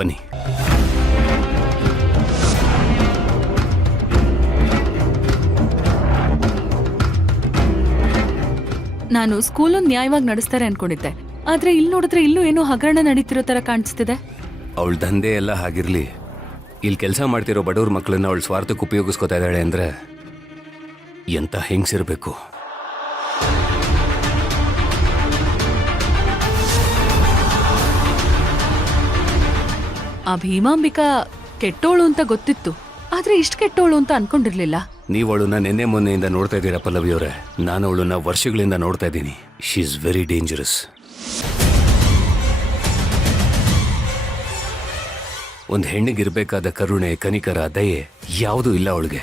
ಬನ್ನಿ. ನಾನು ಸ್ಕೂಲನ್ನು ನ್ಯಾಯವಾಗಿ ನಡೆಸ್ತಾರೆ ಅನ್ಕೊಂಡಿದ್ದೆ, ಆದ್ರೆ ಇಲ್ಲಿ ನೋಡಿದ್ರೆ ಇಲ್ಲೂ ಏನೋ ಹಗರಣ ನಡೀತಿರೋ ತರ ಕಾಣಿಸ್ತಿದೆ. ಅವಳ ದಂಧೆ ಎಲ್ಲ ಹಾಗಿರ್ಲಿ, ಇಲ್ಲಿ ಕೆಲಸ ಮಾಡ್ತಿರೋ ಬಡವ್ರ ಮಕ್ಕಳನ್ನ ಅವಳ ಸ್ವಾರ್ಥಕ್ಕೆ ಉಪಯೋಗಿಸ್ಕೊತಾ ಇದ್ದಾಳೆ ಅಂದ್ರೆ ಎಂತ ಹೆಂಗ್ಸಿರ್ಬೇಕು. ಆ ಭೀಮಾಂಬಿಕಾ ಕೆಟ್ಟೋಳು ಅಂತ ಗೊತ್ತಿತ್ತು, ಆದ್ರೆ ಇಷ್ಟು ಕೆಟ್ಟೋಳು ಅಂತ ಅನ್ಕೊಂಡಿರ್ಲಿಲ್ಲ. ನೀವು ಅವಳನ್ನ ನಿನ್ನೆ ಮೊನ್ನೆಯಿಂದ ನೋಡ್ತಾ ಇದ್ದೀರಾ ಪಲ್ಲವಿ ಅವರೇ. ನಾನು ಅವಳನ್ನ ವರ್ಷಗಳಿಂದ ನೋಡ್ತಾ ಇದ್ದೀನಿ. She is very dangerous. ಒಂದು ಹೆಣ್ಣಿಗಿರ್ಬೇಕಾದ ಕರುಣೆ, ಕನಿಕರ, ದಯೆ ಯಾವುದೂ ಇಲ್ಲ ಅವಳಿಗೆ.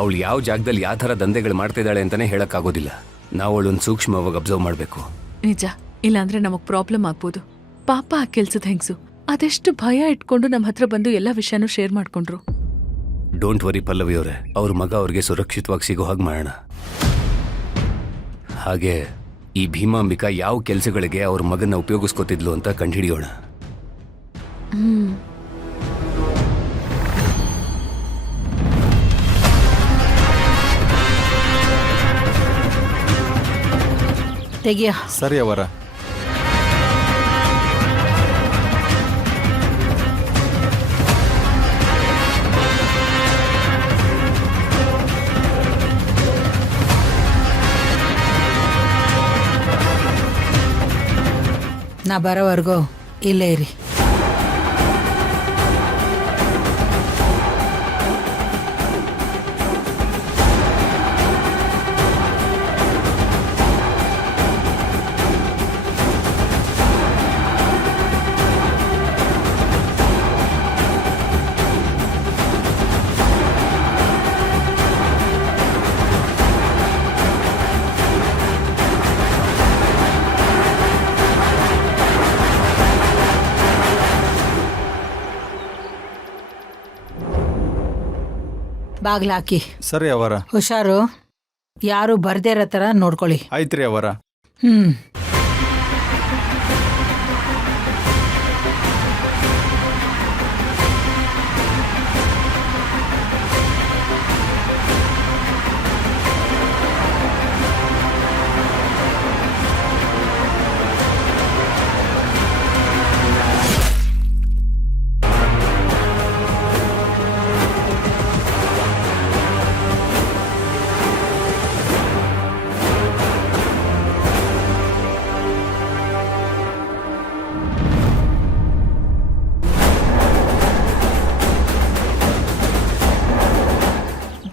ಅವಳು ಯಾವ ಜಾಗದಲ್ಲಿ ಯಾವ ಥರ ದಂಧೆಗಳು ಮಾಡ್ತಾ ಇದ್ದಾಳೆ ಅಂತಾನೆ ಹೇಳಕ್ಕಾಗೋದಿಲ್ಲ. ನಾವು ಅವಳನ್ನು ಸೂಕ್ಷ್ಮವಾಗಿ ಅಬ್ಸರ್ವ್ ಮಾಡಬೇಕು. ನಿಜ, ಇಲ್ಲಾಂದ್ರೆ ನಮಗ್ ಪ್ರಾಬ್ಲಮ್ ಆಗ್ಬೋದು. ಪಾಪ ಆ ಕೆಲ್ಸದ ಹೆಂಗ್ಸು ಅದೆಷ್ಟು ಭಯ ಇಟ್ಕೊಂಡು ನಮ್ಮ ಹತ್ರ ಬಂದು ಎಲ್ಲ ವಿಷಯನೂ ಶೇರ್ ಮಾಡ್ಕೊಂಡ್ರು. ಡೋಂಟ್ ವರಿ ಪಲ್ಲವಿ ಅವರೇ, ಅವ್ರ ಮಗ ಅವ್ರಿಗೆ ಸುರಕ್ಷಿತವಾಗಿ ಸಿಗೋ ಹಾಗೆ ಮಾಡೋಣ. ಹಾಗೆ ಈ ಭೀಮಾಂಬಿಕಾ ಯಾವ ಕೆಲಸಗಳಿಗೆ ಅವ್ರ ಮಗನ ಉಪಯೋಗಿಸ್ಕೊತಿದ್ಲು ಅಂತ ಕಂಡುಹಿಡಿಯೋಣ. ತೆಗಿಯ. ಸರಿ ಅವರ. ನಾ ಬರೋವರೆಗೂ ಇಲ್ಲೇ ಇರಿ. ಬಾಗ್ಲಾಕಿ. ಸರಿ ಅವರ. ಹುಷಾರು, ಯಾರು ಬರ್ದೇ ಇರೋ ಥರ ನೋಡ್ಕೊಳ್ಳಿ. ಆಯ್ತ್ರಿ ಅವರ.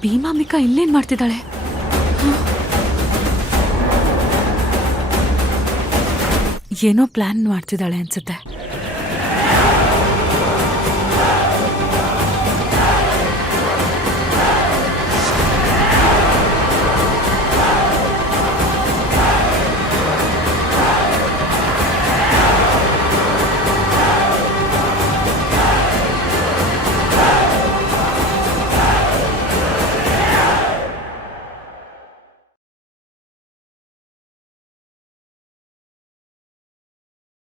ಭೀಮಾಂಬಿಕಾ ಇಲ್ಲೇನ್ ಮಾಡ್ತಿದ್ದಾಳೆ? ಏನೋ ಪ್ಲಾನ್ ಮಾಡ್ತಿದ್ದಾಳೆ ಅನ್ಸುತ್ತೆ.